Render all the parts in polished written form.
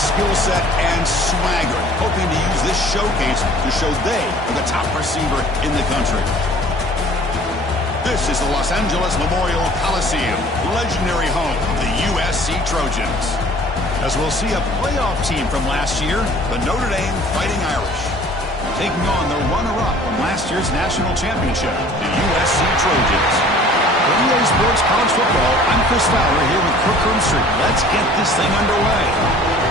skill set and swagger, hoping to use this showcase to show they are the top receiver in the country. This is the Los Angeles Memorial Coliseum, legendary home of the USC Trojans. As we'll see a playoff team from last year, the Notre Dame Fighting Irish, taking on the runner-up from last year's national championship, the USC Trojans. For EA Sports College Football, I'm Chris Fowler here with Kirk Herbstreit. Let's get this thing underway.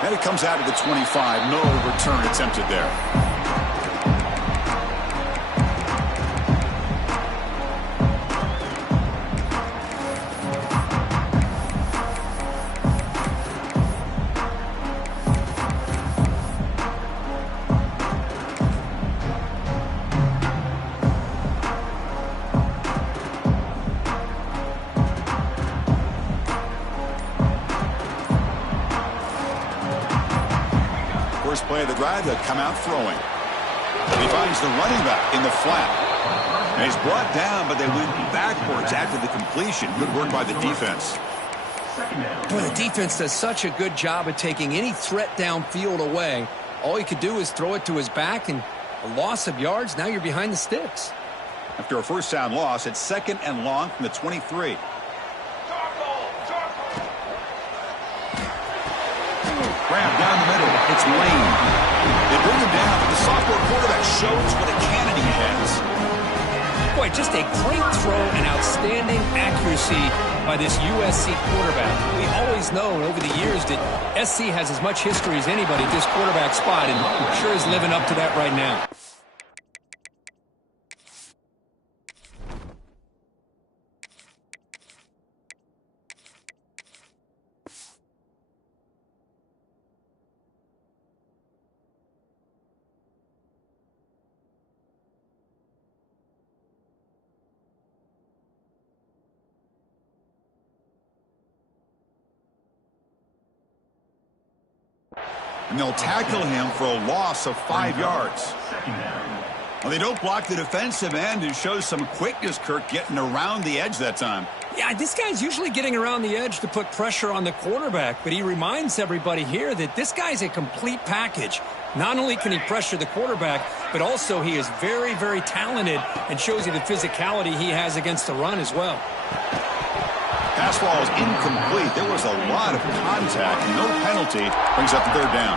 And it comes out of the 25. No return attempted there. First play of the drive, they'll come out throwing. He finds the running back in the flat. And he's brought down, but they went backwards after the completion. Good work by the defense. Boy, the defense does such a good job of taking any threat downfield away. All he could do is throw it to his back, and a loss of yards, now you're behind the sticks. After a first down loss, it's 2nd and long from the 23. Grab down the middle. It's Lane. They bring him down, but the sophomore quarterback shows what a cannon he has. Boy, just a great throw and outstanding accuracy by this USC quarterback. We always know over the years that SC has as much history as anybody at this quarterback spot, and sure is living up to that right now. And they'll tackle him for a loss of 5 yards. Well, they don't block the defensive end, who shows some quickness, Kirk, getting around the edge that time. Yeah, this guy's usually getting around the edge to put pressure on the quarterback, but he reminds everybody here that this guy's a complete package. Not only can he pressure the quarterback, but also he is very, very talented and shows you the physicality he has against the run as well. Pass ball is incomplete. There was a lot of contact. No penalty. Brings up the 3rd down.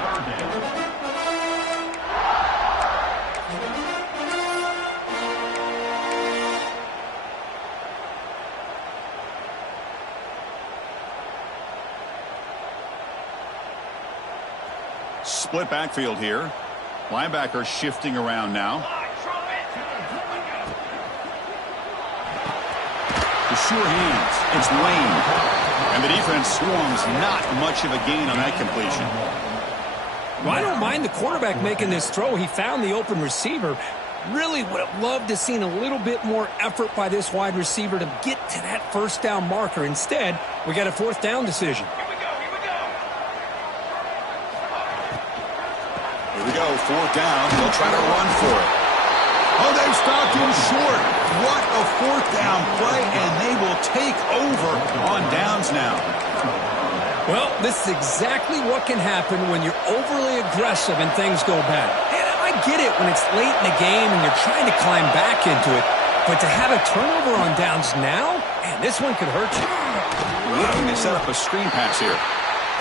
Split backfield here. Linebacker shifting around now. Sure hands. It's Lane. And the defense swarms. Not much of a gain on that completion. Well, I don't mind the quarterback making this throw. He found the open receiver. Really would have loved to have seen a little bit more effort by this wide receiver to get to that first down marker. Instead, we got a 4th down decision. Here we go. 4th down. They'll try to run for it. Oh, they've stopped him short. What a 4th down play, and they will take over on downs now. Well, this is exactly what can happen when you're overly aggressive and things go bad. And I get it when it's late in the game and you're trying to climb back into it, but to have a turnover on downs now, man, this one could hurt you. Looking to set up a screen pass here.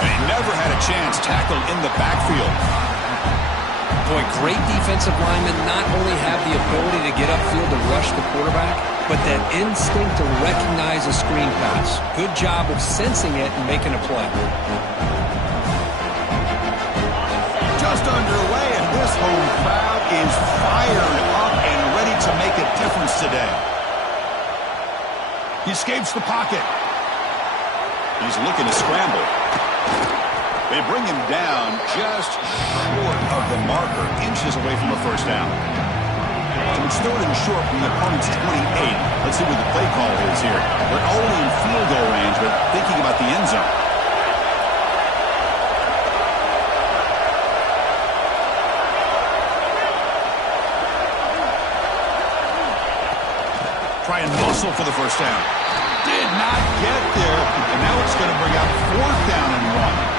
And he never had a chance tackled in the backfield. Boy, great defensive linemen not only have the ability to get upfield to rush the quarterback, but that instinct to recognize a screen pass. Good job of sensing it and making a play. Just underway, and this home crowd is fired up and ready to make a difference today. He escapes the pocket. He's looking to scramble. They bring him down just short of the marker, inches away from a first down. So it's 3rd and short from the opponent's 28. Let's see what the play call is here. We're only in field goal range, but thinking about the end zone. Try and muscle for the first down. Did not get there, and now it's going to bring out 4th down and 1.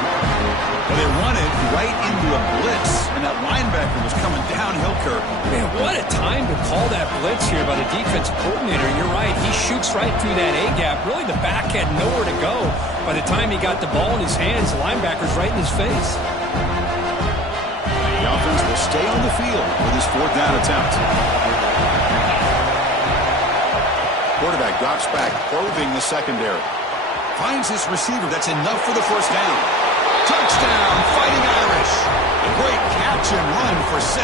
Well, they run it right into a blitz, and that linebacker was coming downhill, Kirk. Man, what a time to call that blitz here by the defensive coordinator. You're right. He shoots right through that A-gap. Really, the back had nowhere to go. By the time he got the ball in his hands, the linebacker's right in his face. The offense will stay on the field with his 4th down attempt. Quarterback drops back, probing the secondary. Finds his receiver. That's enough for the first down. Touchdown, Fighting Irish. A great catch and run for 6.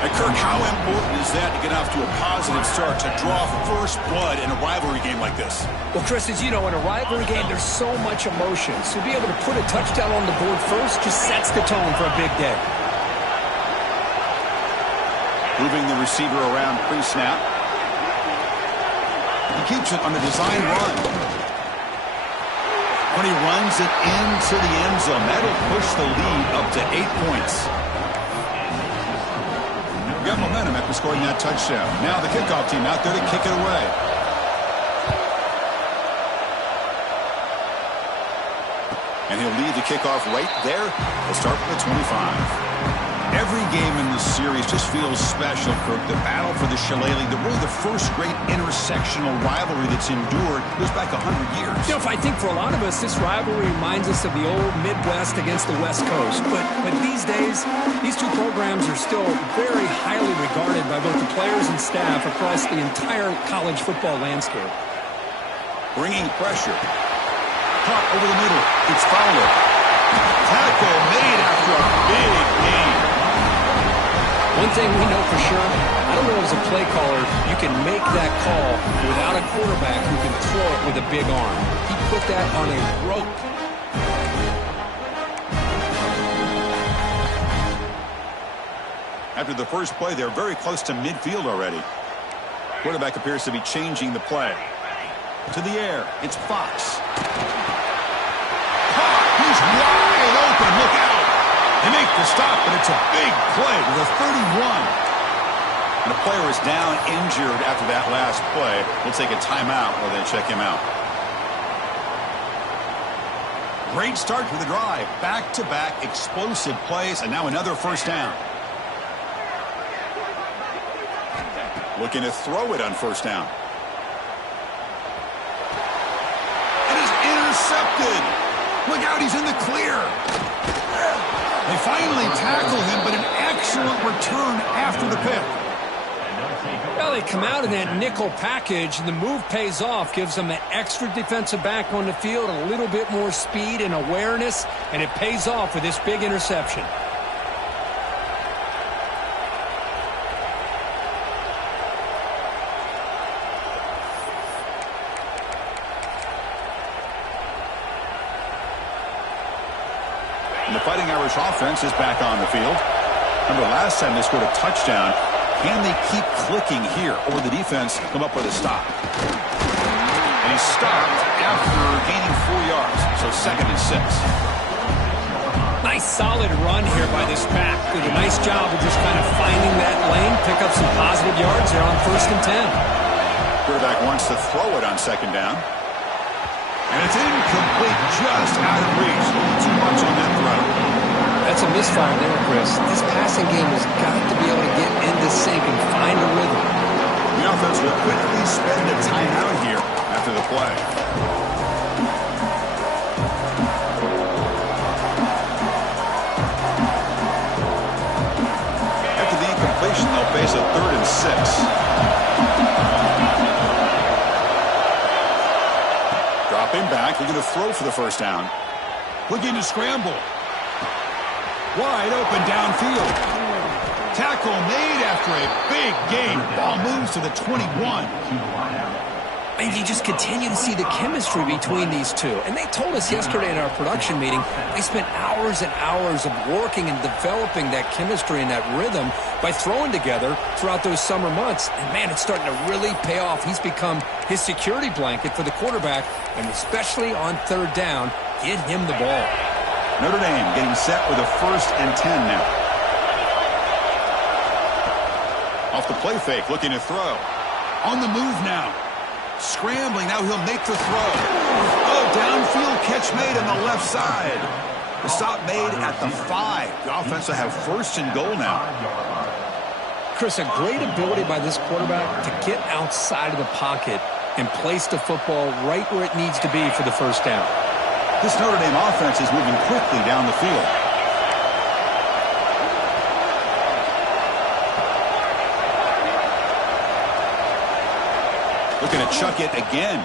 And Kirk, how important is that to get off to a positive start, to draw first blood in a rivalry game like this? Well, Chris, as you know, in a rivalry game, there's so much emotion. So to be able to put a touchdown on the board first just sets the tone for a big day. Moving the receiver around pre-snap. He keeps it on a design run. When he runs it into the end zone, that'll push the lead up to 8 points. We got momentum after scoring that touchdown. Now the kickoff team out there to kick it away. And he'll lead the kickoff right there. We'll start with the 25. Every game in this series just feels special, Kirk. The battle for the Shillelagh, really the first great intersectional rivalry that's endured, goes back 100 years. You know, I think for a lot of us, this rivalry reminds us of the old Midwest against the West Coast. But these days, these two programs are still very highly regarded by both the players and staff across the entire college football landscape. Bringing pressure. Caught over the middle. It's Fowler. Tackle made after a big gain. One thing we know for sure, I don't know as a play caller, you can make that call without a quarterback who can throw it with a big arm. He put that on a rope. After the first play, they're very close to midfield already. Quarterback appears to be changing the play. To the air, it's Fox. He's wide open, look out. They make the stop, but it's a big play with a 31. And the player is down injured after that last play. We'll take a timeout while they check him out. Great start to the drive. Back-to-back explosive plays, and now another first down. Looking to throw it on first down. It is intercepted. Look out, he's in the clear. They finally tackle him, but an excellent return after the pick. Well, they come out in that nickel package, and the move pays off, gives them an extra defensive back on the field, a little bit more speed and awareness, and it pays off with this big interception. And the Fighting Irish offense is back on the field. Remember last time they scored a touchdown. Can they keep clicking here, or will the defense come up with a stop? And he's stopped after gaining 4 yards, so 2nd and 6. Nice solid run here by this pack. Did a nice job of just kind of finding that lane, pick up some positive yards there on 1st and 10. Quarterback wants to throw it on 2nd down. And it's incomplete, just out of reach. Too much on that throw. That's a misfire there, Chris. This passing game has got to be able to get into sync and find a rhythm. The offense will quickly spend a timeout here after the play. After the incompletion, they'll face a 3rd and 6. Dropping back, looking to throw for the first down. Looking to scramble. Wide open downfield. Tackle made after a big gain. Ball moves to the 21. And you just continue to see the chemistry between these two. And they told us yesterday in our production meeting, they spent hours and hours of working and developing that chemistry and that rhythm by throwing together throughout those summer months. And, man, it's starting to really pay off. He's become his security blanket for the quarterback, and especially on third down, get him the ball. Notre Dame getting set with a 1st and 10 now. Off the play fake, looking to throw. On the move now. Scrambling, now he'll make the throw. Oh, downfield catch made on the left side. The stop made at the 5. The offense will have 1st and goal now. Chris, a great ability by this quarterback to get outside of the pocket and place the football right where it needs to be for the 1st down. This Notre Dame offense is moving quickly down the field. Looking to chuck it again.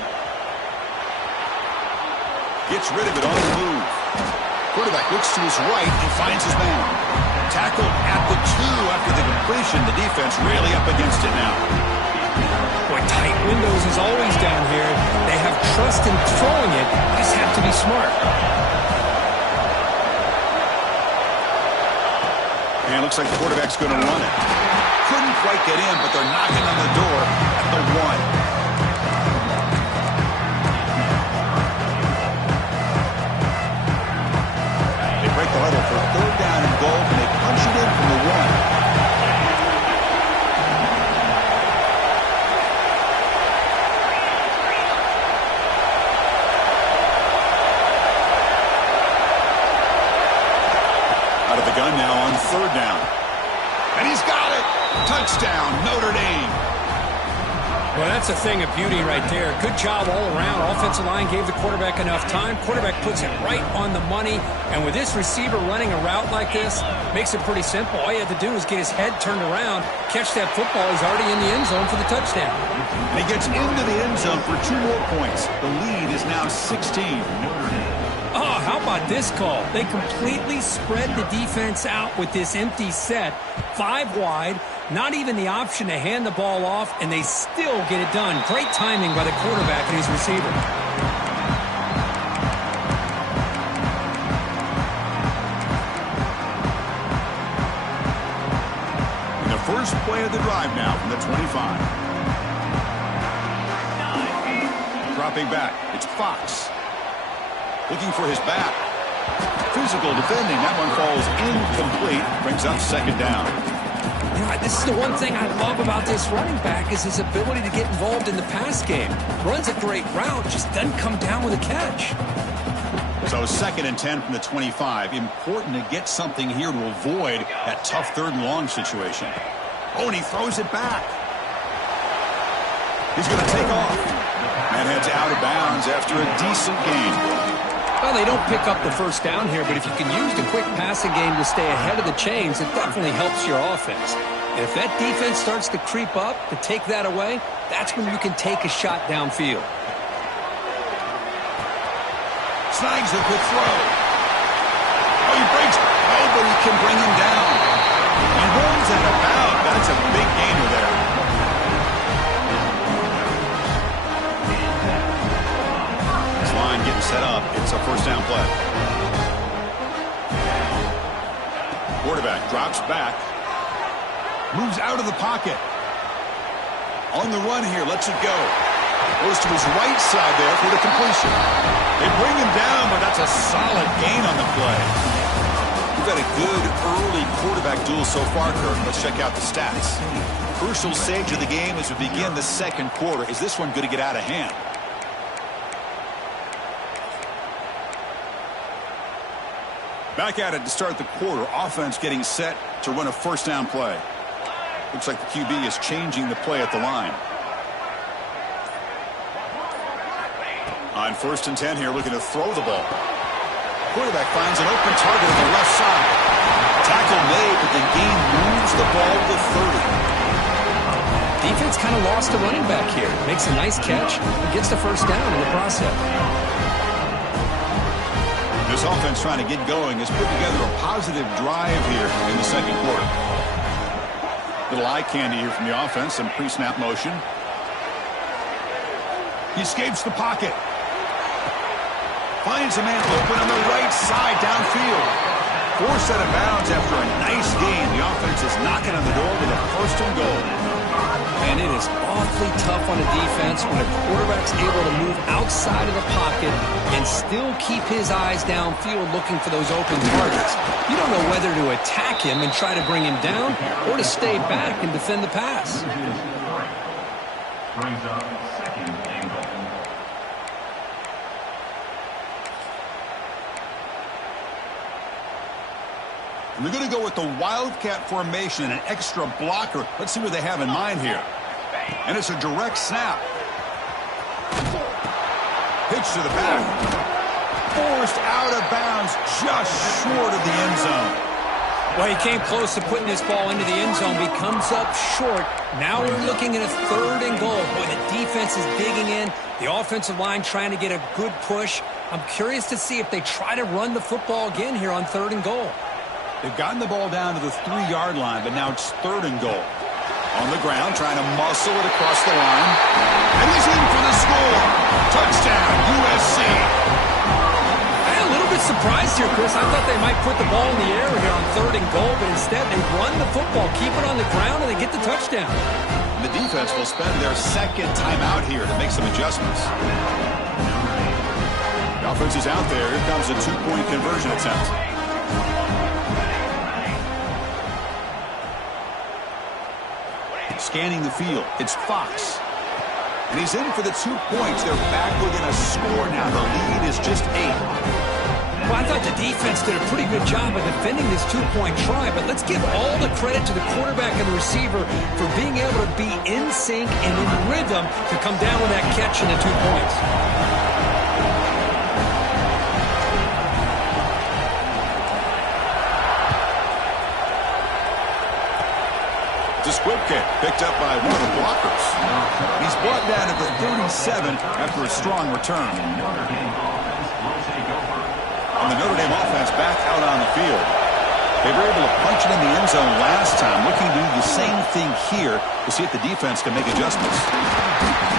Gets rid of it on the move. Quarterback looks to his right and finds his man. Tackled at the 2 after the completion. The defense really up against it now. Boy, tight windows is always down here. They have trust in throwing it. You just have to be smart. And it looks like the quarterback's going to run it. Couldn't quite get in, but they're knocking on the door at the 1. Break the huddle for 3rd down and goal, and they punch it in from the 1. Out of the gun now on 3rd down. And he's got it! Touchdown, Notre Dame! Well, that's a thing of beauty right there. Good job all around. Offensive line gave the quarterback enough time. Quarterback puts it right on the money. And with this receiver running a route like this, makes it pretty simple. All you have to do is get his head turned around, catch that football. He's already in the end zone for the touchdown. And he gets into the end zone for 2 more points. The lead is now 16. Oh, how about this call? They completely spread the defense out with this empty set. 5 wide. Not even the option to hand the ball off, and they still get it done. Great timing by the quarterback and his receiver. And the first play of the drive now from the 25. Dropping back, it's Fox. Looking for his back. Physical defending, that one falls incomplete. Brings up 2nd down. This is the one thing I love about this running back is his ability to get involved in the pass game. Runs a great route, just doesn't come down with a catch. So 2nd and 10 from the 25. Important to get something here to avoid that tough 3rd and long situation. Oh, and he throws it back. He's going to take off. And heads out of bounds after a decent gain. Well, they don't pick up the 1st down here, but if you can use the quick passing game to stay ahead of the chains, it definitely helps your offense. And if that defense starts to creep up to take that away, that's when you can take a shot downfield. Snags a quick throw. Oh, he breaks. Nobody can bring him down. He runs out of bounds. That's a big gainer there. This line getting set up. It's a 1st down play. Quarterback drops back. Moves out of the pocket. On the run here, lets it go. Goes to his right side there for the completion. They bring him down, but that's a solid gain on the play. We've had a good early quarterback duel so far, Kirk. Let's check out the stats. Crucial stage of the game as we begin the 2nd quarter. Is this one going to get out of hand? Back at it to start the quarter. Offense getting set to run a 1st down play. Looks like the QB is changing the play at the line. On 1st and 10 here, looking to throw the ball. Quarterback finds an open target on the left side. Tackle made, but the gain moves the ball to 30. Defense kind of lost the running back here. Makes a nice catch and gets the 1st down in the process. This offense trying to get going has put together a positive drive here in the 2nd quarter. Little eye candy here from the offense, some pre-snap motion. He escapes the pocket. Finds a man open on the right side downfield. Forced out of bounds after a nice gain. The offense is knocking on the door with a 1st and goal. And it is awfully tough on a defense when a quarterback's able to move outside of the pocket and still keep his eyes downfield looking for those open targets. You don't know whether to attack him and try to bring him down or to stay back and defend the pass. Brings up 2nd and goal. And they're going to go with the Wildcat formation and an extra blocker. Let's see what they have in mind here. And it's a direct snap. Pitch to the back. Forced out of bounds just short of the end zone. Well, he came close to putting this ball into the end zone, but he comes up short. Now we're looking at a 3rd and goal. Boy, the defense is digging in. The offensive line trying to get a good push. I'm curious to see if they try to run the football again here on 3rd and goal. They've gotten the ball down to the 3-yard line, but now it's 3rd and goal. On the ground, trying to muscle it across the line. And he's in for the score. Touchdown, USC. I'm a little bit surprised here, Chris. I thought they might put the ball in the air here on 3rd and goal, but instead they run the football, keep it on the ground, and they get the touchdown. The defense will spend their 2nd timeout here to make some adjustments. The offense is out there. Here comes a 2-point conversion attempt. Scanning the field, it's Fox. And he's in for the 2 points. They're back within a score now. The lead is just 8. Well, I thought the defense did a pretty good job of defending this 2-point try, but let's give all the credit to the quarterback and the receiver for being able to be in sync and in rhythm to come down with that catch and the 2 points. It's a squib kick picked up by one of the blockers. He's brought down at the 37 after a strong return. And the Notre Dame offense back out on the field. They were able to punch it in the end zone last time, looking to do the same thing here to see if the defense can make adjustments.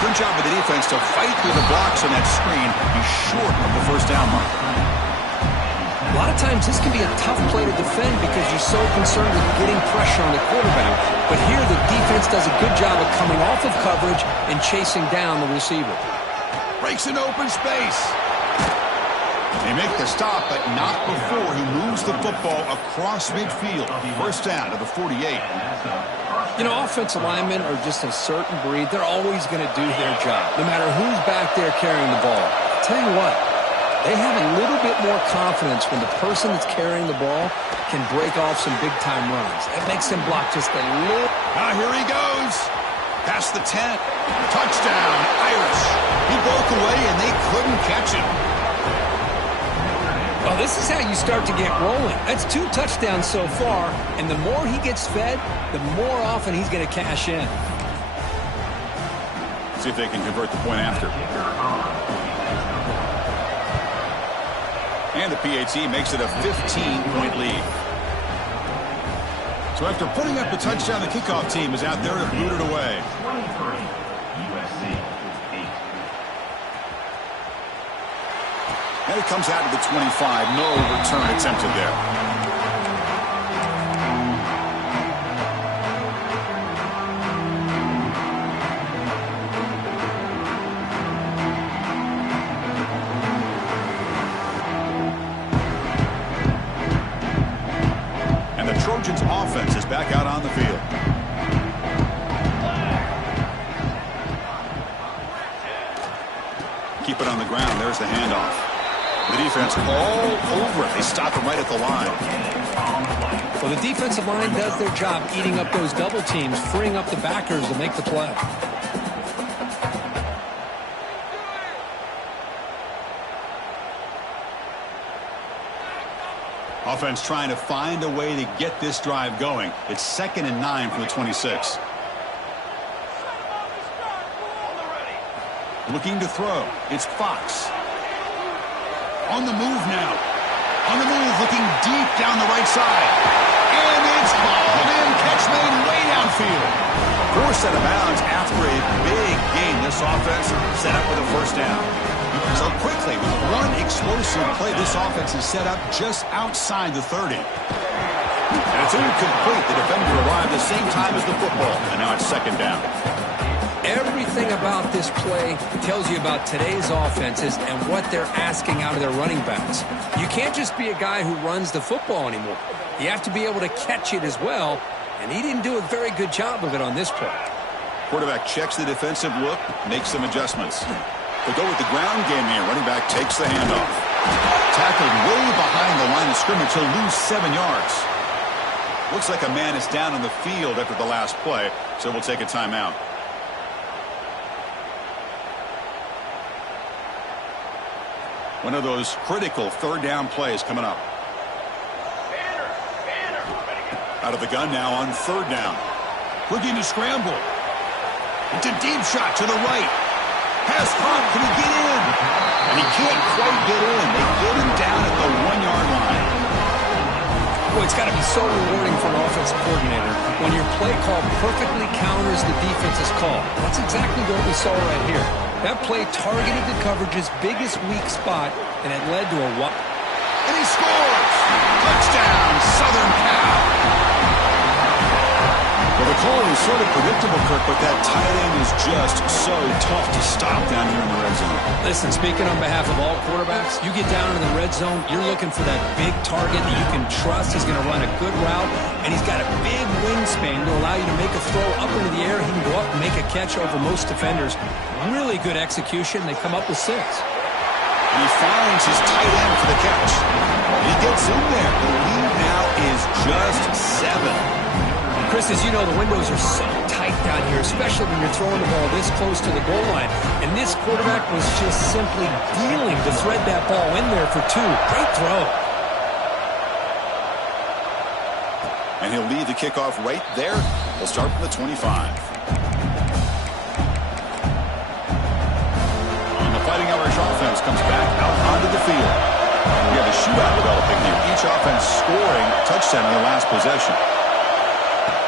Good job with the defense to fight through the blocks on that screen. He's short of the 1st down mark. A lot of times this can be a tough play to defend because you're so concerned with getting pressure on the quarterback. But here the defense does a good job of coming off of coverage and chasing down the receiver. Breaks an open space. They make the stop, but not before he moves the football across midfield. 1st down to the 48. You know, offensive linemen are just a certain breed. They're always going to do their job, no matter who's back there carrying the ball. I'll tell you what. They have a little bit more confidence when the person that's carrying the ball can break off some big-time runs. It makes them block just a little. Now here he goes. Past the 10. Touchdown, Irish. He broke away, and they couldn't catch him. Well, this is how you start to get rolling. That's 2 touchdowns so far, and the more he gets fed, the more often he's going to cash in. See if they can convert the point after. And the PAT makes it a 15-point lead. So after putting up the touchdown, the kickoff team is out there to boot it away. 23, USC 8. And it comes out to the 25. No return attempted there. Trojans offense is back out on the field. Keep it on the ground. There's the handoff. The defense all over it. They stop him right at the line. Well, the defensive line does their job eating up those double teams, freeing up the backers to make the play. Offense trying to find a way to get this drive going. It's 2nd and 9 from the 26. Looking to throw. It's Fox. On the move now. On the move, looking deep down the right side. And it's hauled in. Catch made way downfield. Forced out of bounds after a big game. This offense set up with a explosive play. This offense is set up just outside the 30. And it's incomplete. The defender arrived the same time as the football. And now it's second down. Everything about this play tells you about today's offenses and what they're asking out of their running backs. You can't just be a guy who runs the football anymore. You have to be able to catch it as well, and he didn't do a very good job of it on this play. Quarterback checks the defensive look, makes some adjustments. They go with the ground game here. Running back takes the handoff. Tackled way behind the line of scrimmage. He'll lose 7 yards. Looks like a man is down on the field after the last play, so we'll take a timeout. One of those critical third down plays coming up. Out of the gun now on third down. Looking to scramble. It's a deep shot to the right. Pass caught. Can he get in? And he can't quite get in. They get him down at the 1-yard line. Boy, it's got to be so rewarding for an offensive coordinator when your play call perfectly counters the defense's call. That's exactly what we saw right here. That play targeted the coverage's biggest weak spot, and it led to a And he scores! Touchdown, Southern Cal! Well, the call was sort of predictable, Kirk, but that tight end is just so tough to stop down here in the red zone. Listen, speaking on behalf of all quarterbacks, you get down in the red zone, you're looking for that big target that you can trust is going to run a good route, and he's got a big wingspan to allow you to make a throw up into the air. He can go up and make a catch over most defenders. Really good execution. They come up with 6. And he finds his tight end for the catch. And he gets in there. The lead now is just 7. Chris, as you know, the windows are so tight down here, especially when you're throwing the ball this close to the goal line. And this quarterback was just simply dealing to thread that ball in there for 2. Great throw. And he'll lead the kickoff right there. He'll start from the 25. And the Fighting Irish offense comes back out onto the field. We have a shootout developing here. Each offense scoring a touchdown in the last possession.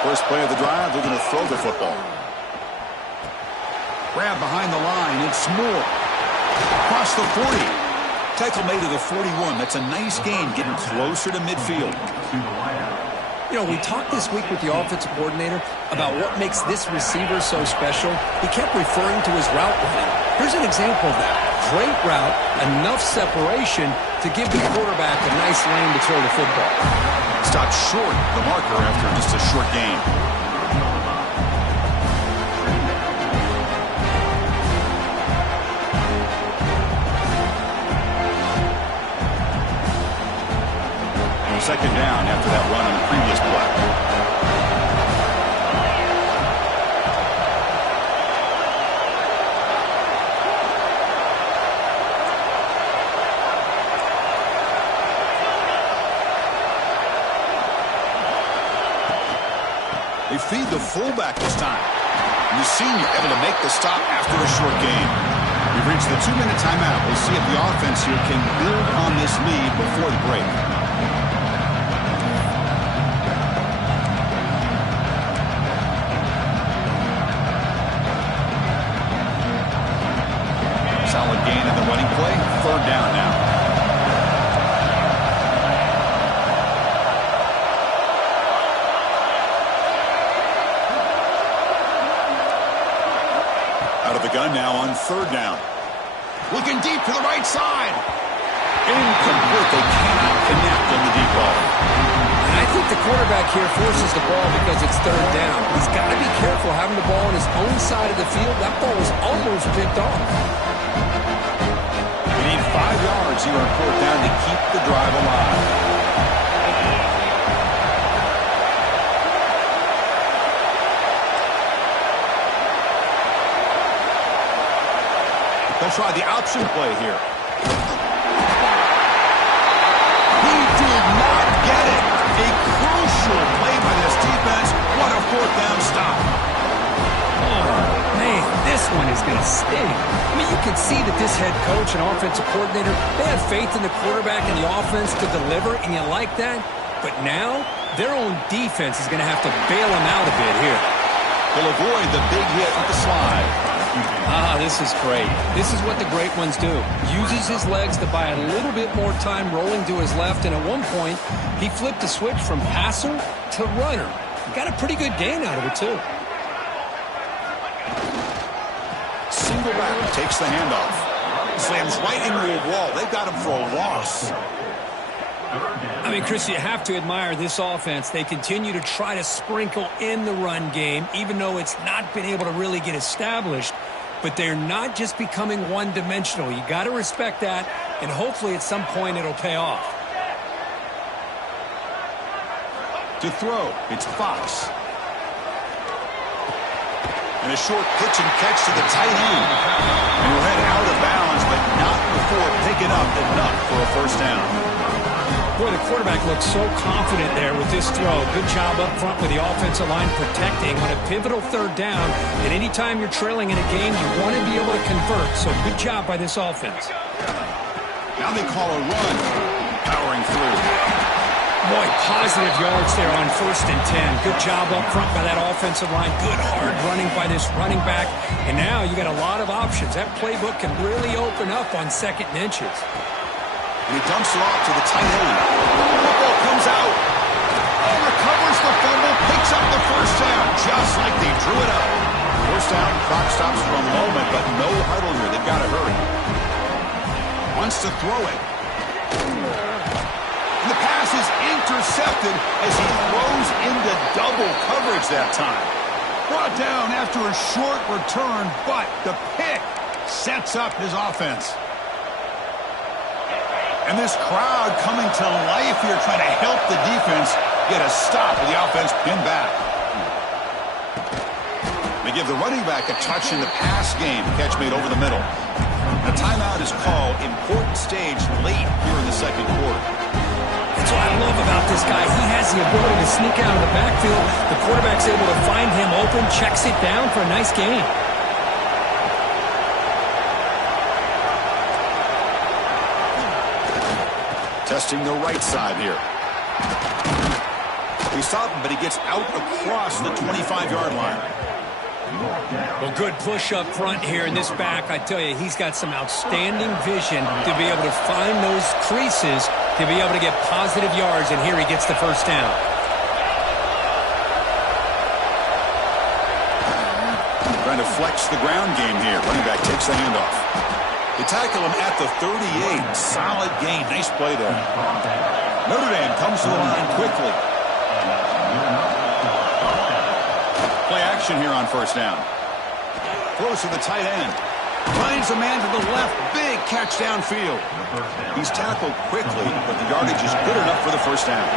First play of the drive, they're going to throw the football. Grab behind the line, it's Moore. Across the 40. Tackle made to the 41. That's a nice gain, getting closer to midfield. You know, we talked this week with the offensive coordinator about what makes this receiver so special. He kept referring to his route running. Here's an example of that. Great route, enough separation to give the quarterback a nice lane to throw the football. Stopped short the marker after just a short gain. And second down after that run on the previous play. They feed the fullback this time. And the senior able to make the stop after a short gain. We've reached the 2-minute timeout. We'll see if the offense here can build on this lead before the break. Solid gain in the running play. Third down now. Out of the gun now on third down. Looking deep to the right side. Incomplete. They cannot connect on the deep ball. And I think the quarterback here forces the ball because it's third down. He's got to be careful having the ball on his own side of the field. That ball was almost picked off. We need 5 yards here on fourth down to keep the drive alive. They'll try the option play here. He did not get it. A crucial play by this defense. What a fourth down stop. Oh, man, this one is going to sting. I mean, you can see that this head coach and offensive coordinator, they had faith in the quarterback and the offense to deliver, and you like that. But now, their own defense is going to have to bail them out a bit here. They'll avoid the big hit with the slide. This is great. This is what the great ones do. Uses his legs to buy a little bit more time rolling to his left, and at one point, he flipped a switch from passer to runner. He got a pretty good gain out of it, too. Single back, takes the handoff. Slams right into a wall. They've got him for a loss. I mean, Chris, you have to admire this offense. They continue to try to sprinkle in the run game, even though it's not been able to really get established. But they're not just becoming one-dimensional. You got to respect that, and hopefully at some point it'll pay off. To throw, it's Fox. And a short pitch and catch to the tight end. And he'll head out of bounds, but not before picking up enough for a first down. Boy, the quarterback looks so confident there with this throw. Good job up front with the offensive line protecting on a pivotal third down. And anytime you're trailing in a game, you want to be able to convert. So good job by this offense. Now they call a run. Powering through. Boy, positive yards there on 1st and 10. Good job up front by that offensive line. Good hard running by this running back. And now you got a lot of options. That playbook can really open up on 2nd and inches. And he dumps it off to the tight end. Football comes out. Oh, recovers the fumble, picks up the first down, just like they drew it up. First down, clock stops for a moment, but no huddle here. They've got to hurry. Wants to throw it. And the pass is intercepted as he throws into double coverage that time. Brought down after a short return, but the pick sets up his offense. And this crowd coming to life here, trying to help the defense get a stop with the offense pinned back. They give the running back a touch in the pass game. Catch made over the middle. The timeout is called. Important stage late here in the 2nd quarter. That's what I love about this guy. He has the ability to sneak out of the backfield. The quarterback's able to find him open, checks it down for a nice gain. Testing the right side here. We stop him, but he gets out across the 25-yard line. Well, good push up front here in this back. I tell you, he's got some outstanding vision to be able to find those creases, to be able to get positive yards, and here he gets the first down. Trying to flex the ground game here. Running back takes the handoff. They tackle him at the 38. Solid gain. Nice play there. Notre Dame comes to the line quickly. Play action here on first down. Throws to the tight end. Finds a man to the left. Big catch downfield. He's tackled quickly, but the yardage is good enough for the first down.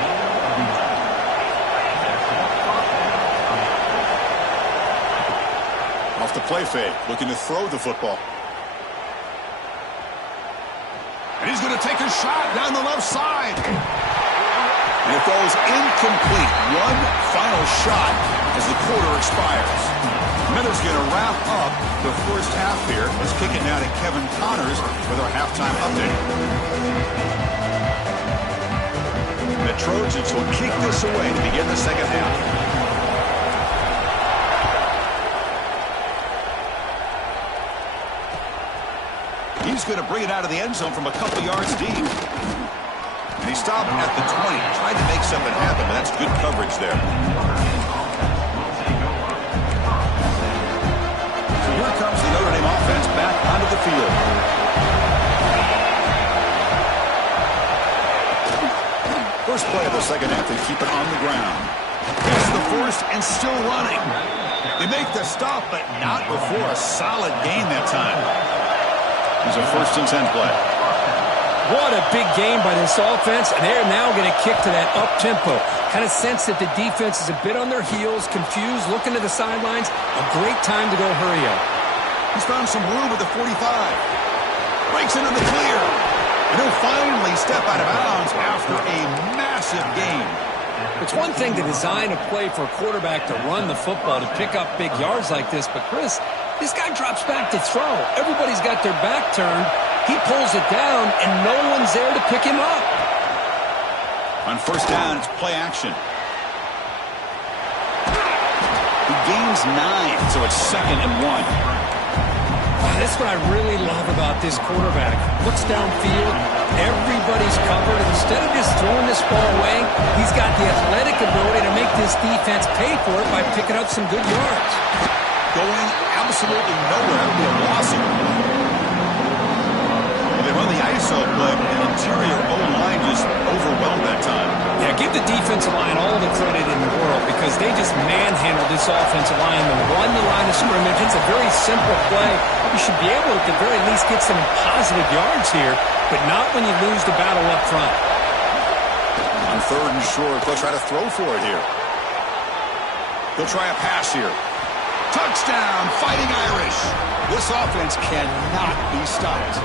Off the play fake. Looking to throw the football. And he's going to take a shot down the left side. And it goes incomplete. One final shot as the quarter expires. Miller's going to wrap up the first half here. Let's kick it now to Kevin Connors with our halftime update. The Trojans will kick this away to begin the second half. He's going to bring it out of the end zone from a couple yards deep. And he stopped at the 20. Tried to make something happen, but that's good coverage there. So here comes the Notre Dame offense back onto the field. First play of the second half, they keep it on the ground. Here's the first and still running. They make the stop, but not before a solid gain that time. Here's a 1st and 10 play. What a big game by this offense, and they're now going to kick to that up-tempo. Kind of sense that the defense is a bit on their heels, confused, looking to the sidelines. A great time to go hurry up. He's found some room at the 45. Breaks into the clear. And he'll finally step out of bounds after a massive gain. It's one thing to design a play for a quarterback to run the football, to pick up big yards like this, but Chris, this guy drops back to throw. Everybody's got their back turned. He pulls it down, and no one's there to pick him up. On first down, it's play action. He gains 9, so it's 2nd and 1. what I really love about this quarterback. Looks downfield, everybody's covered. Instead of just throwing this ball away, he's got the athletic ability to make this defense pay for it by picking up some good yards. Going absolutely nowhere. It'll be a loss here. Well, they run the ISO, but the interior O-line just overwhelmed that time. Yeah, give the defensive line all the credit in the world because they just manhandled this offensive line. They won the line of scrimmage. It's a very simple play. You should be able to, at the very least, get some positive yards here, but not when you lose the battle up front. On 3rd and short, they'll try to throw for it here. They'll try a pass here. Touchdown, Fighting Irish. This offense cannot be stopped.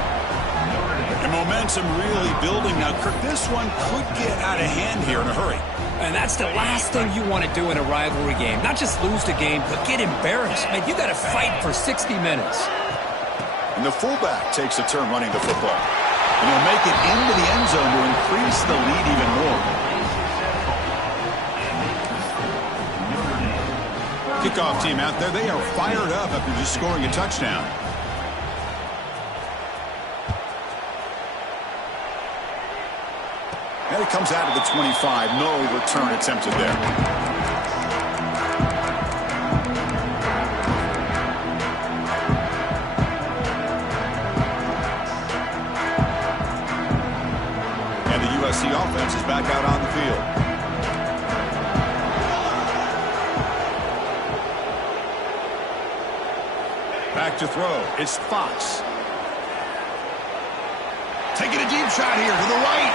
And momentum really building now. Kirk, this one could get out of hand here in a hurry. And that's the last thing you want to do in a rivalry game. Not just lose the game, but get embarrassed. Man, you got to fight for 60 minutes. And the fullback takes a turn running the football. And he'll make it into the end zone to increase the lead even more. Kickoff team out there. They are fired up after just scoring a touchdown. And it comes out of the 25. No return attempted there. And the USC offense is back out on the field. Back to throw. It's Fox. Taking a deep shot here to the right.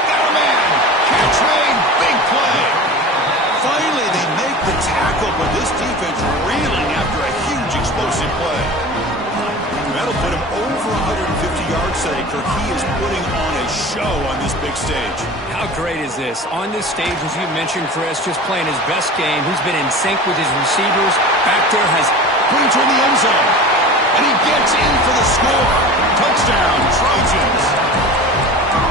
Got a man. Catch made. Big play. Finally, they make the tackle, but this defense reeling after a huge explosive play. That'll put him over 150 yards today. Kirk, he is putting on a show on this big stage. How great is this? On this stage, as you mentioned, Chris, just playing his best game. He's been in sync with his receivers. Back there has put him toward the end zone. And he gets in for the score. Touchdown, Trojans.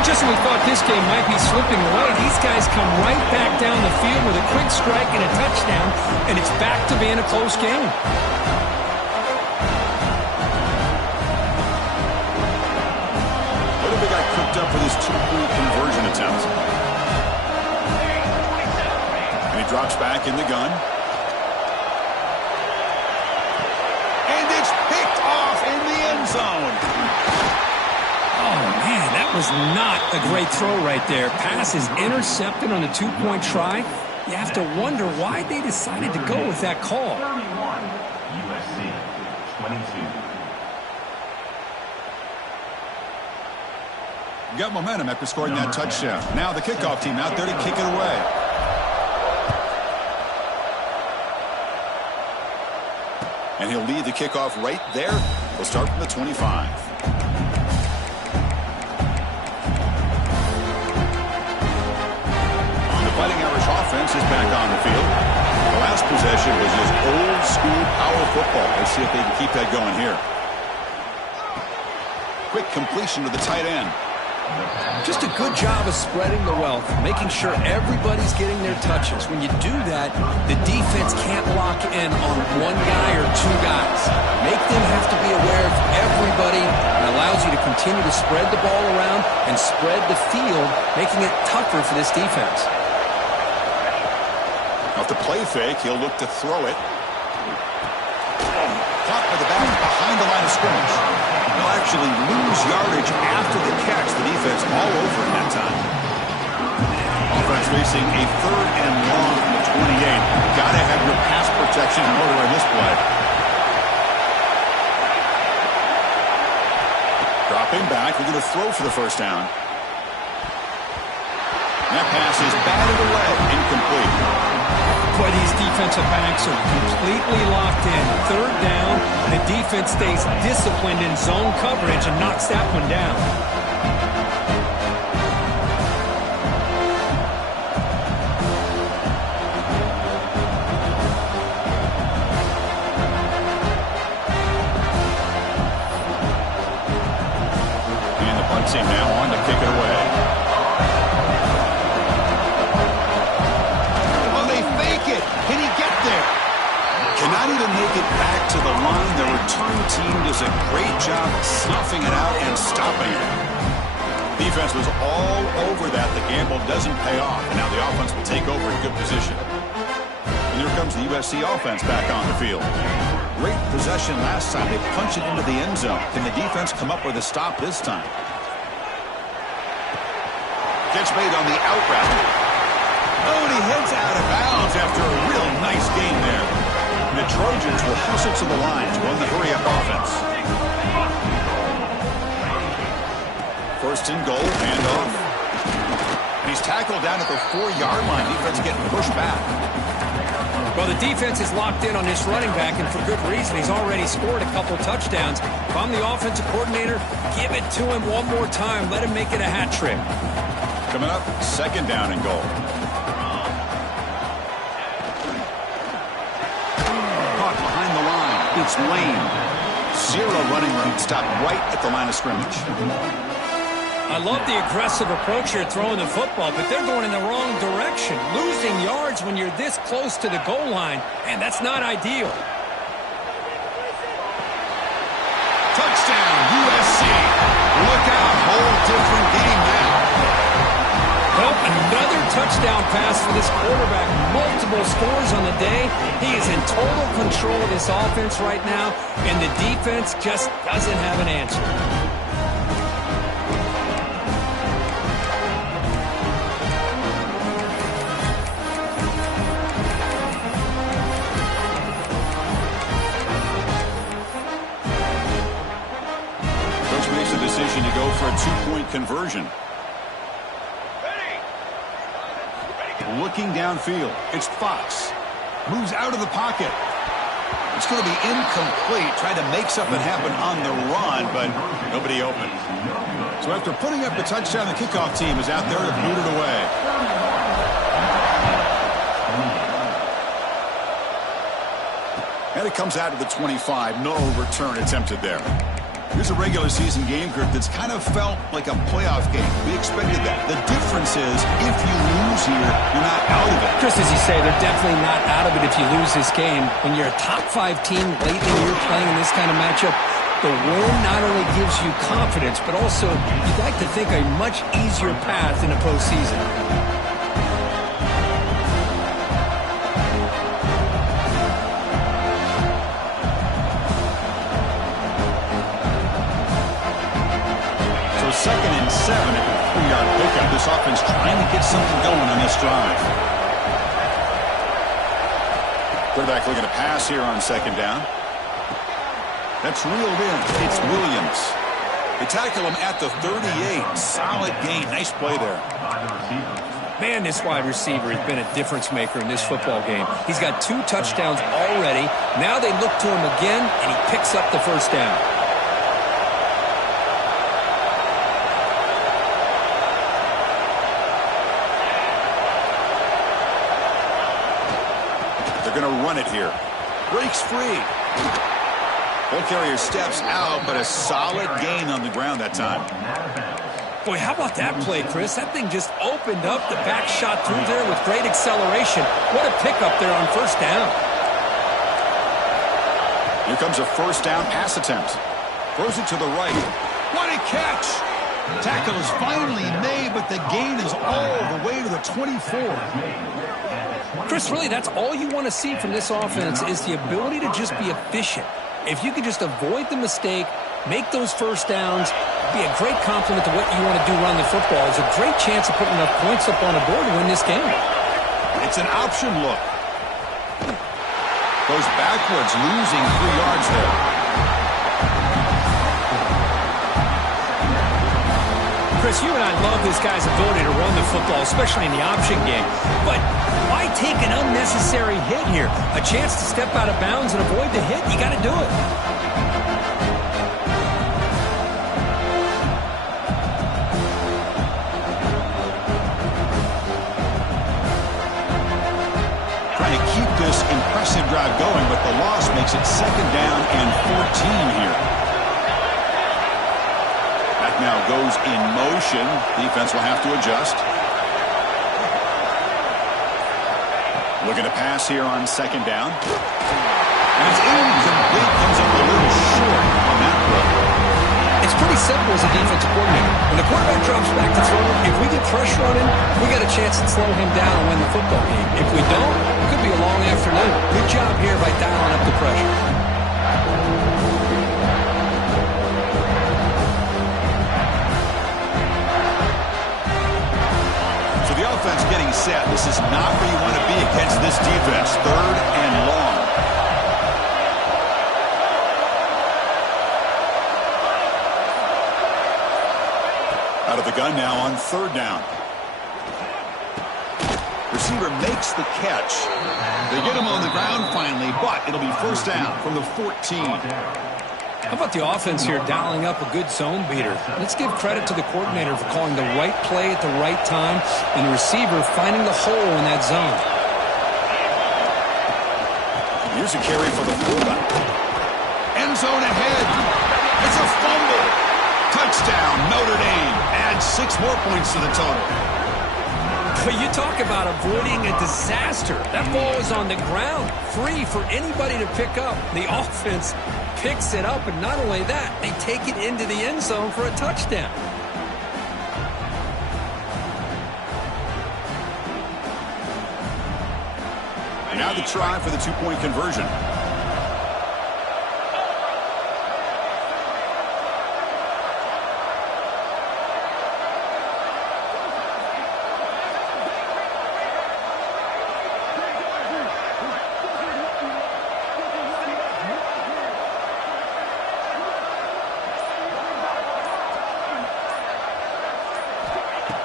Just when we thought this game might be slipping away, these guys come right back down the field with a quick strike and a touchdown, and it's back to being a close game. What if they got cooked up for this two-point conversion attempt? And he drops back in the gun. And it's picked off in the end zone. Oh, man, that was not a great throw right there. Pass is intercepted on the two-point try. You have to wonder why they decided to go with that call. 31, USC, 22. Got momentum after scoring that touchdown. Now the kickoff team out there to kick it away. And he'll lead the kickoff right there. We'll start from the 25. Fighting Irish offense is back on the field. The last possession was just old school power football. Let's see if they can keep that going here. Quick completion to the tight end. Just a good job of spreading the wealth, making sure everybody's getting their touches. When you do that, the defense can't lock in on one guy or two guys. Make them have to be aware of everybody. It allows you to continue to spread the ball around and spread the field, making it tougher for this defense. Off the play fake, he'll look to throw it. Caught by the back behind the line of scrimmage. They'll actually lose yardage after the catch. The defense all over in that time. Offense facing a 3rd and long from the 28. Got to have your pass protection in order in this play. Dropping back, we're going to throw for the first down. That pass is batted away, incomplete. Boy, these defensive backs are completely locked in. 3rd down, the defense stays disciplined in zone coverage and knocks that one down. And the punt team now on to kick it away. Can he get there? Cannot even make it back to the line. The return team does a great job snuffing it out and stopping it. Defense was all over that. The gamble doesn't pay off. And now the offense will take over in good position. And here comes the USC offense back on the field. Great possession last time. They punch it into the end zone. Can the defense come up with a stop this time? Catch made on the out route. Oh, and he heads out of bounds after a real nice game there. And the Trojans will hustle to the line to run the hurry-up offense. First and goal, handoff. And he's tackled down at the 4-yard line. Defense getting pushed back. Well, the defense is locked in on this running back, and for good reason. He's already scored a couple touchdowns. If I'm the offensive coordinator, give it to him one more time. Let him make it a hat trick. Coming up, second down and goal. Caught behind the line. It's Lane. Zero running room. Stopped right at the line of scrimmage. I love the aggressive approach here throwing the football, but they're going in the wrong direction. Losing yards when you're this close to the goal line, and that's not ideal. Touchdown, USC. Look out, whole different game now. Well, another touchdown pass for this quarterback. Multiple scores on the day. He is in total control of this offense right now, and the defense just doesn't have an answer. Makes the decision to go for a two-point conversion. Looking downfield. It's Fox. Moves out of the pocket. It's going to be incomplete. Tried to make something happen on the run, but nobody open. So after putting up the touchdown, the kickoff team is out there to boot it away. And it comes out to the 25. No return attempted there. Here's a regular season game, Kurt, that's kind of felt like a playoff game. We expected that. The difference is if you lose here, you're not out of it. Just as you say, they're definitely not out of it if you lose this game. When you're a top-5 team late in the year playing in this kind of matchup, the win not only gives you confidence, but also you'd like to think a much easier path in the postseason. Second and 7 at the 3-yard pickup. This offense trying to get something going on this drive. Quarterback looking to pass here on second down. That's reeled in. It's Williams. They tackle him at the 38. Solid gain. Nice play there. Man, this wide receiver has been a difference maker in this football game. He's got 2 touchdowns already. Now they look to him again, and he picks up the first down. They're going to run it here. Breaks free. Ball carrier steps out, but a solid gain on the ground that time. Boy, how about that play, Chris? That thing just opened up. The back shot through there with great acceleration. What a pickup there on first down. Here comes a first down pass attempt. Throws it to the right. What a catch! Tackle is finally made, but the gain is all the way to the 24. Chris, really, that's all you want to see from this offense is the ability to just be efficient. If you can just avoid the mistake, make those first downs, be a great compliment to what you want to do run the football. It's a great chance of putting enough points up on the board to win this game. It's an option look. Goes backwards, losing 3 yards there. Chris, you and I love this guy's ability to run the football, especially in the option game. But why take an unnecessary hit here? A chance to step out of bounds and avoid the hit? You got to do it. Trying to keep this impressive drive going, but the loss makes it second down and 14 here. Now goes in motion. Defense will have to adjust. Looking to pass here on second down. And it's incomplete. Comes up a little short on that throw. simple as a defensive coordinator. When the quarterback drops back to throw, if we get pressure on him, we got a chance to slow him down and win the football game. If we don't, it could be a long afternoon. Good job here by dialing up the pressure. So the offense getting set. This is not where you want to be against this defense. 3rd and long. Out of the gun now on 3rd down. Receiver makes the catch. They get him on the ground finally, but it'll be 1st down from the 14. How about the offense here dialing up a good zone beater? Let's give credit to the coordinator for calling the right play at the right time and the receiver finding the hole in that zone. Here's a carry for the fullback. End zone ahead. It's a fumble. Touchdown, Notre Dame. Adds 6 more points to the total. But you talk about avoiding a disaster. That ball is on the ground, free for anybody to pick up. The offense picks it up, and not only that, they take it into the end zone for a touchdown. And now the try for the 2-point conversion.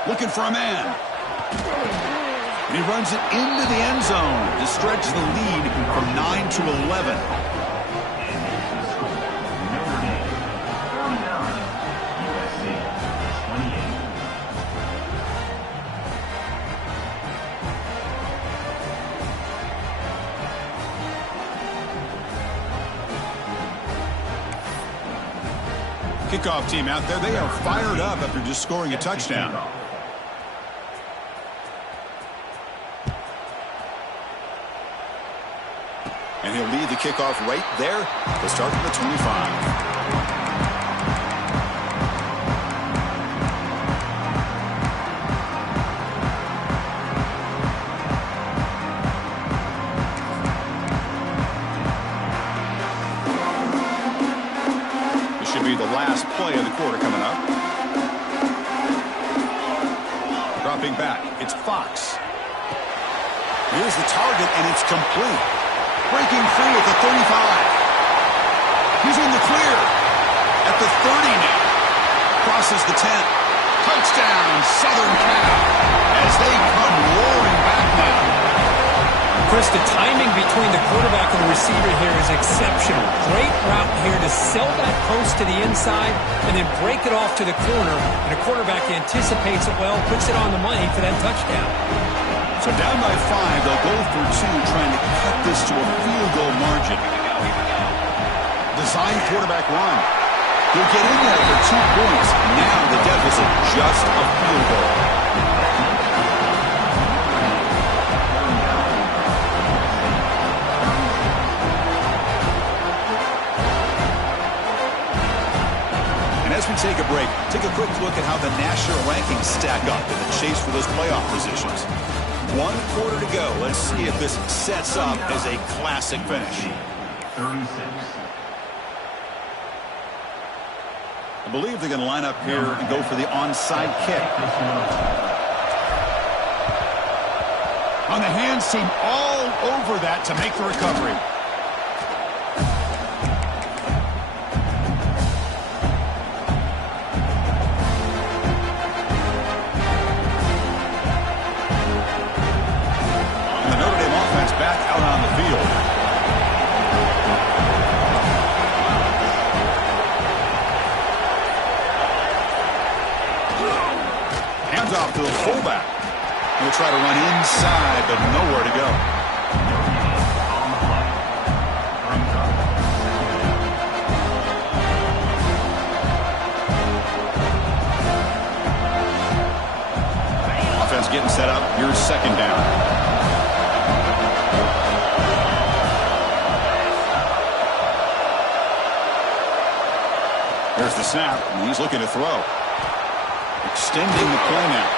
Looking for a man. And he runs it into the end zone to stretch the lead from 9 to 11. Notre Dame, 49, USC, 28. Kickoff team out there. They are fired up after just scoring a touchdown. And he'll lead the kickoff right there to start at the 25. This should be the last play of the quarter coming up. Dropping back, it's Fox. Here's the target, and it's complete. Breaking free at the 35. He's in the clear. At the 30 now. Crosses the 10. Touchdown, Southern Cal. As they come roaring back now. Chris, the timing between the quarterback and the receiver here is exceptional. Great route here to sell that post to the inside and then break it off to the corner. And the quarterback anticipates it well, puts it on the money for that touchdown. So down by 5, they'll go for 2, trying to cut this to a field goal margin. Design quarterback run. He'll get in there for 2 points. Now the deficit just a field goal. And as we take a break, take a quick look at how the national rankings stack up in the chase for those playoff positions. 1 quarter to go. Let's see if this sets up as a classic finish. 36. I believe they're going to line up here and go for the onside kick. On the hands team all over that to make the recovery. Back out on the field. Hands off to the fullback. He'll try to run inside, but nowhere to go. Offense getting set up. Here's 2nd down. There's the snap, and he's looking to throw. Extending the play now.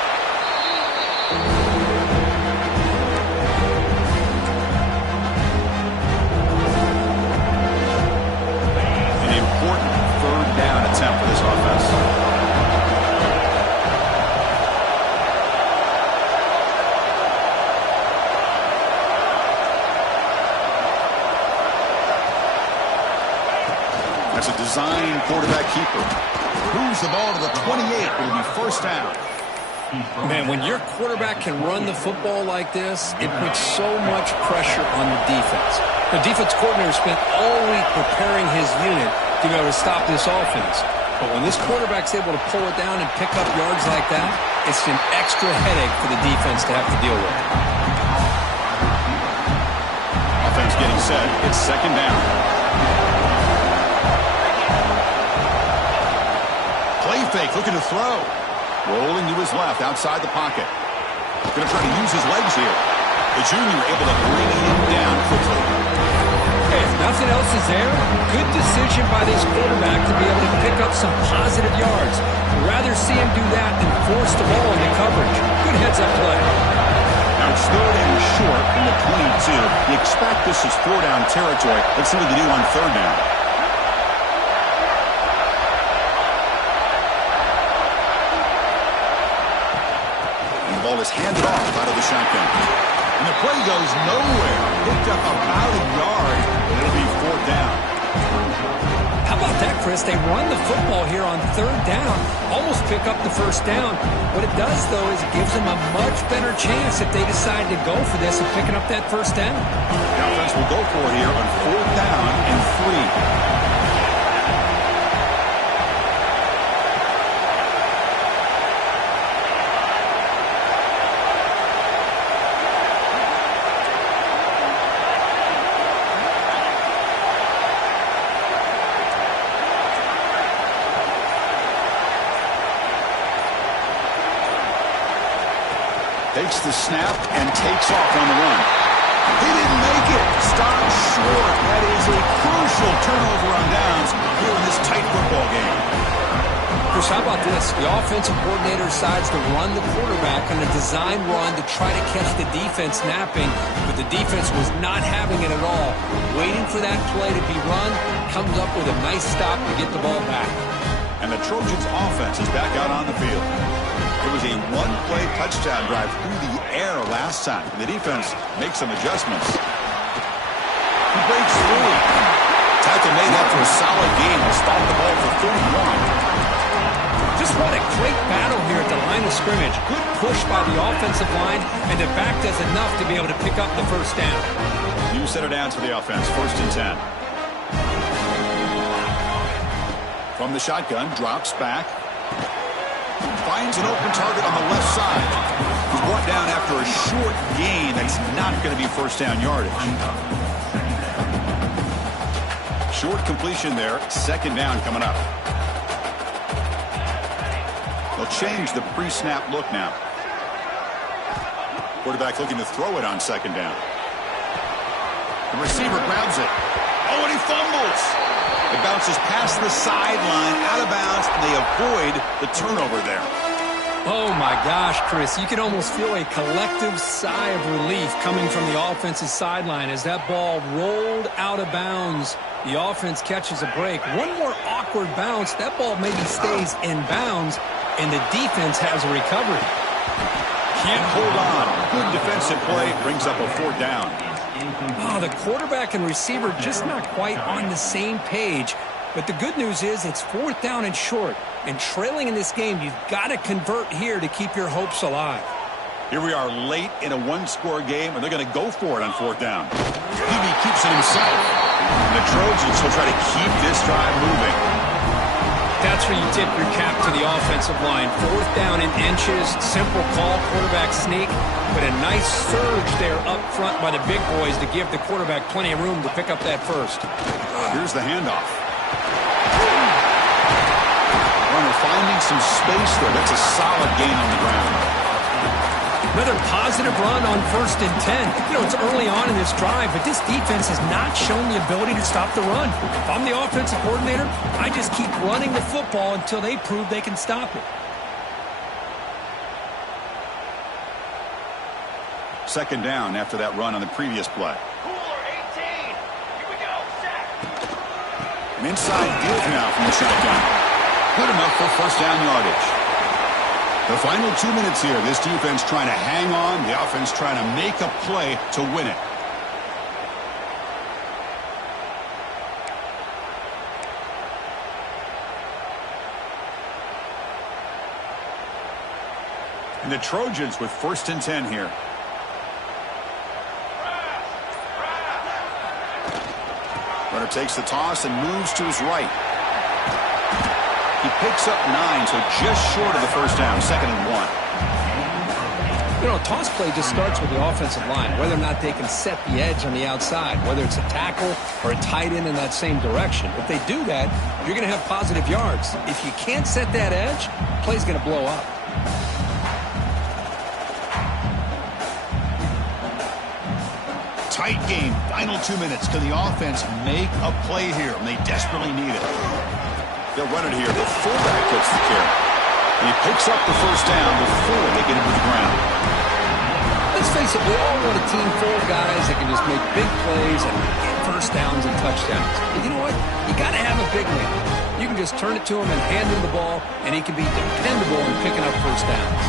An important third down attempt for this offense. That's a design quarterback keeper. Moves the ball to the 28. It'll be first down. Man, when your quarterback can run the football like this, it puts so much pressure on the defense. The defense coordinator spent all week preparing his unit to be able to stop this offense. But when this quarterback's able to pull it down and pick up yards like that, it's an extra headache for the defense to have to deal with. Offense getting set. It's second down. Play fake, looking to throw. Rolling to his left, outside the pocket. Going to try to use his legs here. The junior able to bring him down quickly. Hey, if nothing else is there, good decision by this quarterback to be able to pick up some positive yards. I'd rather see him do that than force the ball into coverage. Good heads-up play. Now it's third and short from the 22. You expect this is four-down territory. Let's see what they do on third down. Ball is handed off out of the shotgun. And the play goes nowhere. Picked up about a yard, and it'll be fourth down. How about that, Chris? They run the football here on third down, almost pick up the first down. What it does, though, is it gives them a much better chance if they decide to go for this of picking up that first down. The offense will go for it here on fourth down and 3. Takes the snap and takes off on the run. He didn't make it. Stopped short. That is a crucial turnover on downs here in this tight football game. Chris, how about this? The offensive coordinator decides to run the quarterback on a design run to try to catch the defense napping, but the defense was not having it at all. Waiting for that play to be run, comes up with a nice stop to get the ball back. And the Trojans' offense is back out on the field. It was a one-play touchdown drive through the air last time. The defense makes some adjustments. He breaks through. Tackle made after a solid game. Will stop the ball for 31. Just what a great battle here at the line of scrimmage. Good push by the offensive line, and the back does enough to be able to pick up the first down. New set of downs for the offense. First and 10. From the shotgun, drops back. Finds an open target on the left side. He's brought down after a short gain. That's not going to be first down yardage. Short completion there. Second down coming up. They'll change the pre-snap look now. Quarterback looking to throw it on second down. The receiver grabs it. Oh, and he fumbles. It bounces past the sideline, out of bounds, and they avoid the turnover there. Oh, my gosh, Chris. You can almost feel a collective sigh of relief coming from the offensive sideline as that ball rolled out of bounds. The offense catches a break. One more awkward bounce. That ball maybe stays in bounds, and the defense has a recovery. Can't hold on. Good defensive play. Brings up a fourth down. Oh, the quarterback and receiver just not quite on the same page. But the good news is it's fourth down and short. And trailing in this game, you've got to convert here to keep your hopes alive. Here we are late in a one-score game, and they're going to go for it on fourth down. He keeps it himself. And the Trojans will try to keep this drive moving. That's where you tip your cap to the offensive line. Fourth down in inches, simple call, quarterback sneak, but a nice surge there up front by the big boys to give the quarterback plenty of room to pick up that first. Here's the handoff. Runner finding some space there. That's a solid gain on the ground. Another positive run on 1st and 10. You know, it's early on in this drive, but this defense has not shown the ability to stop the run. If I'm the offensive coordinator, I just keep running the football until they prove they can stop it. Second down after that run on the previous play. An inside give now from the shotgun. Good enough for first down yardage. The final 2 minutes here. This defense trying to hang on. The offense trying to make a play to win it. And the Trojans with 1st and 10 here. Runner takes the toss and moves to his right. He picks up 9, so just short of the first down. 2nd and 1. You know, a toss play just starts with the offensive line, whether or not they can set the edge on the outside, whether it's a tackle or a tight end in that same direction. If they do that, you're going to have positive yards. If you can't set that edge, the play's going to blow up. Tight game. Final 2 minutes. Can the offense make a play here? And they desperately need it. They'll run it here. The fullback gets the carry. And he picks up the first down before they get into the ground. Let's face it, we all want a team full of guys that can just make big plays and get first downs and touchdowns. But you know what? You got to have a big man. You can just turn it to him and hand him the ball, and he can be dependable in picking up first downs.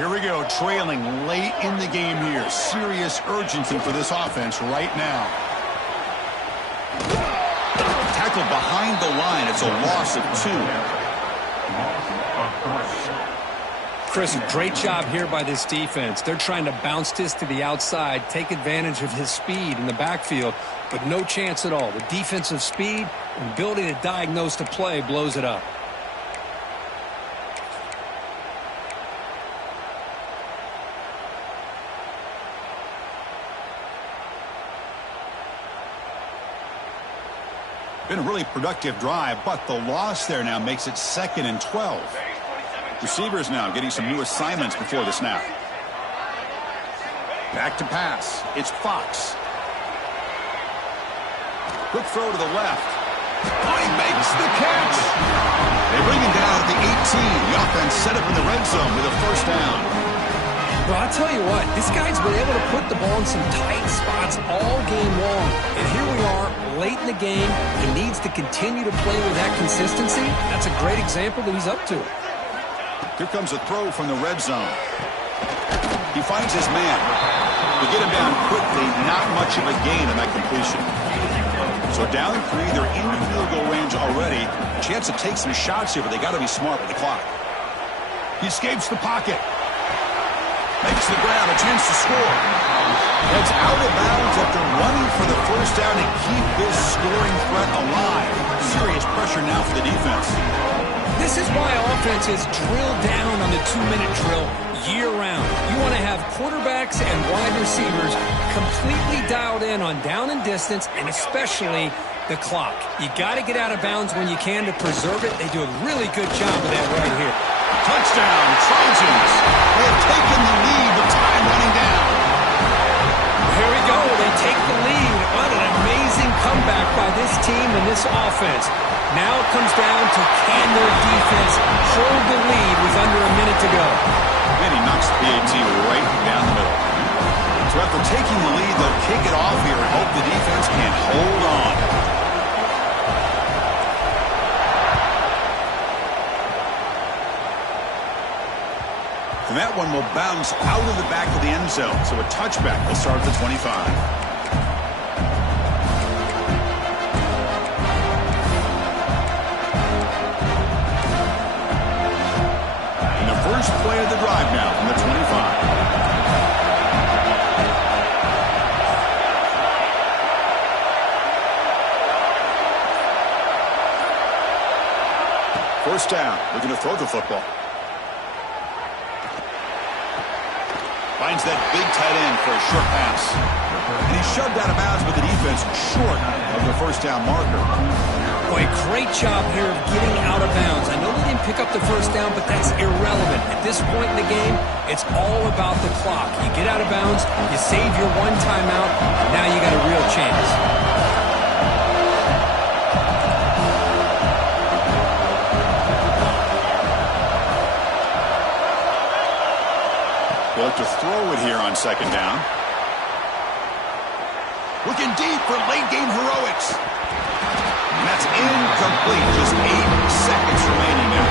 Here we go, trailing late in the game here. Serious urgency for this offense right now. Tackled behind the line. It's a loss of 2. Chris, great job here by this defense. They're trying to bounce this to the outside, take advantage of his speed in the backfield, but no chance at all. The defensive speed and ability to diagnose the play blows it up. Been a really productive drive, but the loss there now makes it 2nd and 12. Receivers now getting some new assignments before the snap. Back to pass. It's Fox. Quick throw to the left. Oh, he makes the catch. They bring him down at the 18. The offense set up in the red zone with a first down. Well, I'll tell you what, this guy's been able to put the ball in some tight spots all game long. And here we are, late in the game. He needs to continue to play with that consistency. That's a great example that he's up to. Here comes a throw from the red zone. He finds his man. To get him down quickly, not much of a gain on that completion. So down 3, they're in field goal range already. Chance to take some shots here, but they got to be smart with the clock. He escapes the pocket. Makes the grab, a chance to score. Heads out of bounds after running for the first down to keep this scoring threat alive. Serious pressure now for the defense. This is why offenses drill down on the 2-minute drill year-round. You want to have quarterbacks and wide receivers completely dialed in on down and distance, and especially the clock. You got to get out of bounds when you can to preserve it. They do a really good job of that right here. Touchdown, Trojans. They have taken the lead with time running down. Here we go. They take the lead. What an amazing comeback by this team and this offense. Now it comes down to can their defense hold the lead with under a minute to go. And he knocks the PAT right down the middle. So after taking the lead, they'll kick it off here and hope the defense can hold on. And that one will bounce out of the back of the end zone. So a touchback will start at the 25. First play of the drive now from the 25. First down. We're going to throw the football. Finds that big tight end for a short pass. And he's shoved out of bounds with the defense short of the first down marker. Boy, great job here of getting out of bounds. I know they didn't pick up the first down, but that's irrelevant. At this point in the game, it's all about the clock. You get out of bounds, you save your one timeout, and now you got a real chance. They'll have to throw it here on second down. Looking deep for late-game heroics. And that's incomplete. Just 8 seconds remaining now.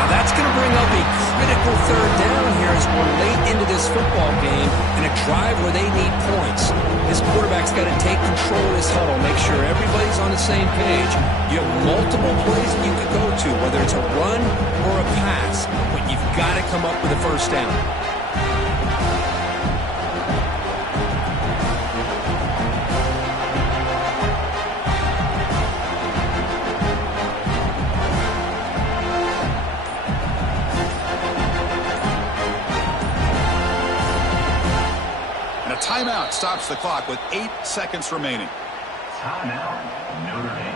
Now that's going to bring up a critical third down here as we're late into this football game in a drive where they need points. This quarterback's got to take control of this huddle, make sure everybody's on the same page. You have multiple plays that you could go to, whether it's a run or a pass, but you've got to come up with a first down. Timeout stops the clock with 8 seconds remaining. Timeout, Notre Dame.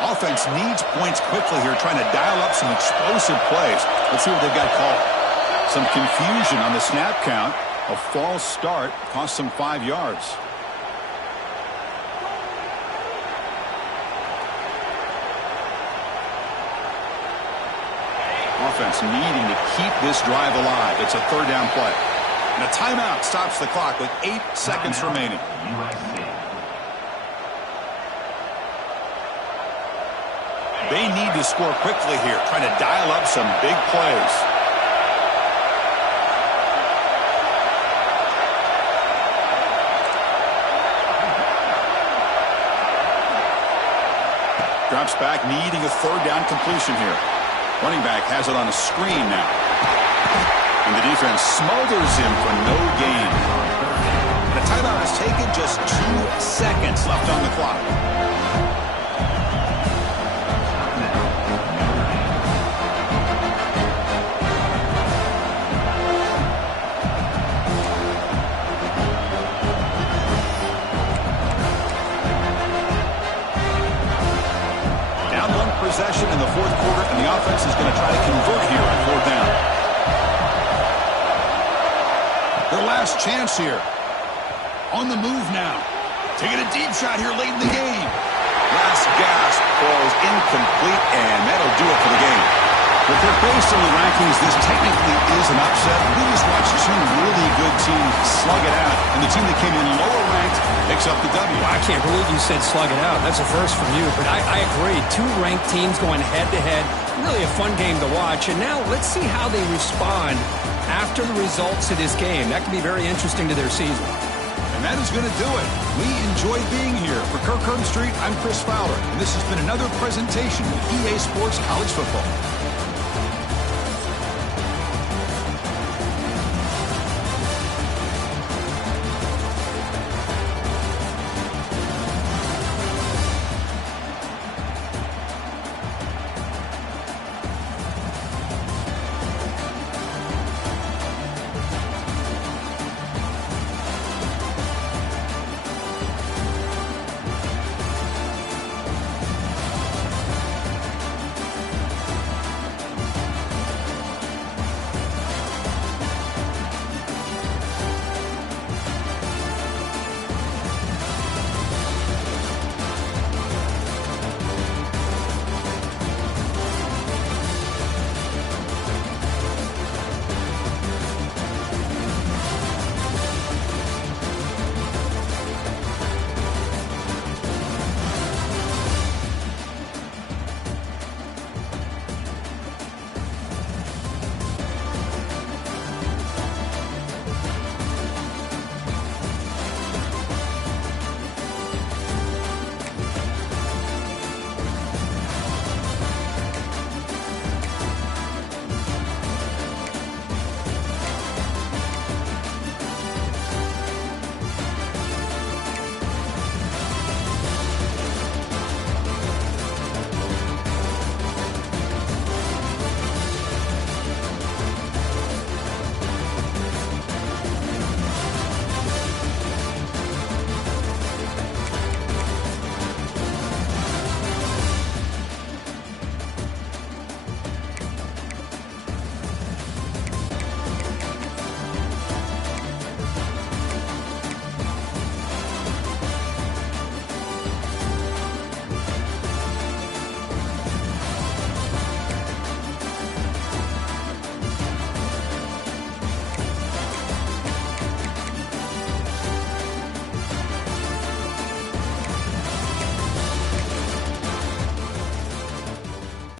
Offense needs points quickly here, trying to dial up some explosive plays. Let's see what they've got called. Some confusion on the snap count. A false start cost them 5 yards. Offense needing to keep this drive alive. It's a third down play. And a timeout stops the clock with 8 seconds remaining. USC. They need to score quickly here, trying to dial up some big plays. Drops back, needing a third down completion here. Running back has it on a screen now. And the defense smothers him for no gain. The timeout is taken, just 2 seconds left on the clock. Possession in the fourth quarter, and the offense is going to try to convert here on fourth down. Their last chance here. On the move now. Taking a deep shot here late in the game. Last gasp falls incomplete, and that'll do it for the game. But they're based on the rankings. This technically is an upset. We just watched 2 really good teams slug it out, and the team that came in lower ranked picks up the W. I can't believe you said slug it out. That's a first from you, but I agree. 2 ranked teams going head-to-head. Really a fun game to watch. And now let's see how they respond after the results of this game. That can be very interesting to their season. And that is going to do it. We enjoy being here. For Kirk Street, I'm Chris Fowler, and this has been another presentation of EA Sports College Football.